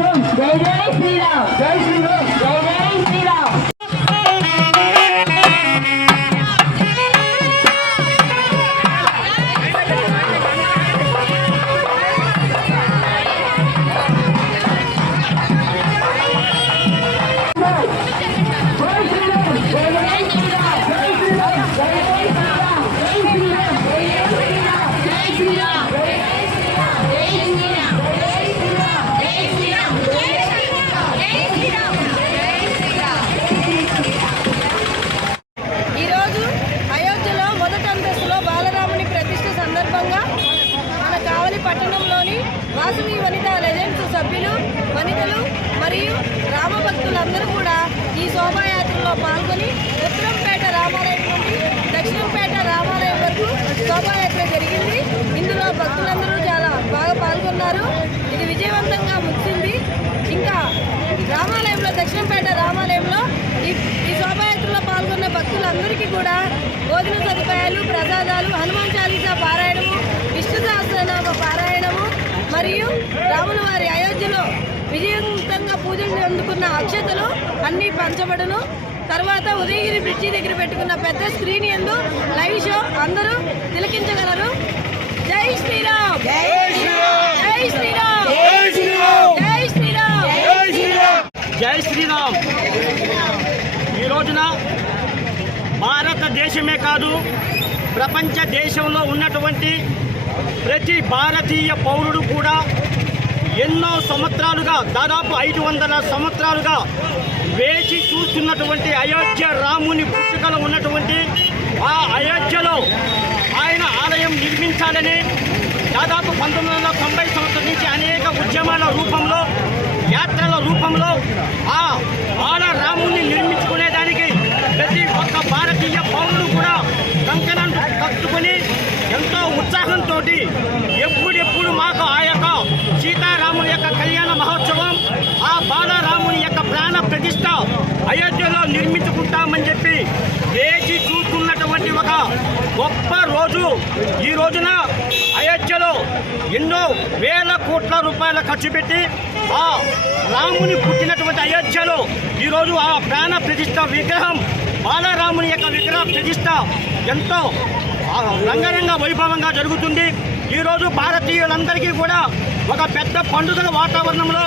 జై శ్రీరామ్ వాసవి వనిత లెజెండ్స్ సభ్యులు వనితలు మరియు రామభక్తులందరూ కూడా ఈ శోభాయాత్రలో పాల్గొని ఉత్తరంపేట రామాలయం నుండి దక్షిణంపేట రామాలయం వరకు శోభాయాత్ర జరిగింది. ఇందులో భక్తులందరూ చాలా బాగా పాల్గొన్నారు. ఇది విజయవంతంగా ముగిసింది. ఇంకా రామాలయంలో దక్షిణంపేట రామాలయంలో ఈ ఈ శోభాయాత్రలో పాల్గొన్న భక్తులందరికీ కూడా భోజన సదుపాయాలు ప్రసాదాలు హనుమాన్ చాలీసా పారాయణము విష్ణు సహస్రనామ పారాయణ మరియు రాముల వారి అయోధ్యలో విజయవంతంగా పూజలు అందుకున్న అక్షతలు అన్నీ పంచబడును. తర్వాత ఉదయగిరి బ్రిడ్జి దగ్గర పెట్టుకున్న పెద్ద స్క్రీన్ ఎందు లైవ్ షో అందరూ తిలకించగలరు. జై శ్రీరామ్. జై శ్రీరామ్. జై శ్రీరామ్. జై శ్రీరామ్. ఈ రోజున భారతదేశమే కాదు ప్రపంచ దేశంలో ఉన్నటువంటి ప్రతి భారతీయ పౌరుడు కూడా ఎన్నో సంవత్సరాలుగా దాదాపు ఐదు వందల సంవత్సరాలుగా వేచి చూస్తున్నటువంటి అయోధ్య రాముని పుట్టుకలో ఉన్నటువంటి ఆ అయోధ్యలో ఆయన ఆలయం నిర్మించాలని దాదాపు పంతొమ్మిది వందల తొంభై సంవత్సరం నుంచి అనేక ఉద్యమాల రూపంలో యాత్రల రూపంలో ఆ బాల రాముని నిర్మించుకునేదానికి ప్రతి ఒక్క భారతీయ పౌరుడు కూడా కంకణం కట్టుకొని ఎంతో ఉత్సాహంతో ఎప్పుడెప్పుడు మాకు ఆ యొక్క సీతారాముని యొక్క కళ్యాణ మహోత్సవం ఆ బాలరాముని యొక్క ప్రాణ ప్రతిష్ట అయోధ్యలో నిర్మించుకుంటామని చెప్పి వేచి చూస్తున్నటువంటి ఒక గొప్ప రోజు. ఈ రోజున అయోధ్యలో ఎన్నో వేల కోట్ల రూపాయల ఖర్చు పెట్టి ఆ రాముని పుట్టినటువంటి అయోధ్యలో ఈరోజు ఆ ప్రాణ ప్రతిష్ట విగ్రహం బాలరాముని యొక్క విగ్రహ ప్రతిష్ట ఎంతో రంగరంగ వైభవంగా జరుగుతుంది. ఈరోజు భారతీయులందరికీ కూడా ఒక పెద్ద పండుగల వాతావరణంలో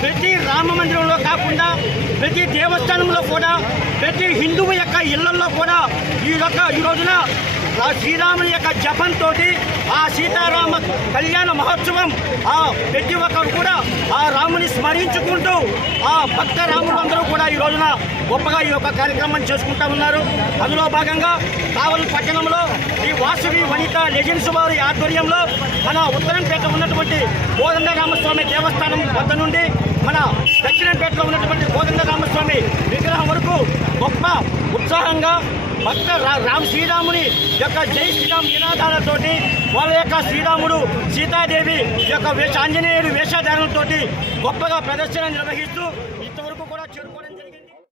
ప్రతి రామ మందిరంలో కాకుండా ప్రతి దేవస్థానంలో కూడా ప్రతి హిందువు యొక్క ఇళ్ళలో కూడా ఈ యొక్క ఈ రోజున ఆ శ్రీరాముని యొక్క జపంతో ఆ సీతారామ కళ్యాణ మహోత్సవం ఆ ప్రతి ఒక్కరు కూడా ఆ రాముని స్మరించుకుంటూ ఆ భక్త రాములు అందరూ కూడా ఈ రోజున గొప్పగా ఈ యొక్క కార్యక్రమం చేసుకుంటా ఉన్నారు. అందులో భాగంగా కావలి పట్టణంలో ఈ వాసువి వనిత లెజెండ్స్ వారి ఆధ్వర్యంలో మన ఉత్తరంపేట ఉన్నటువంటి కోదండరామస్వామి దేవస్థానం వద్ద నుండి మన దక్షిణంపేటలో ఉన్నటువంటి కోదండరామస్వామి విగ్రహం వరకు గొప్ప ఉత్సాహంగా భక్త రా- రామ్ శ్రీరాముని యొక్క జై శ్రీరామ్ నినాదాలతోటి వాళ్ళ యొక్క శ్రీరాముడు సీతాదేవి యొక్క వేష ఆంజనేయుడు వేషధారణతోటి గొప్పగా ప్రదర్శన నిర్వహిస్తూ ఇంతవరకు కూడా చేరుకోవడం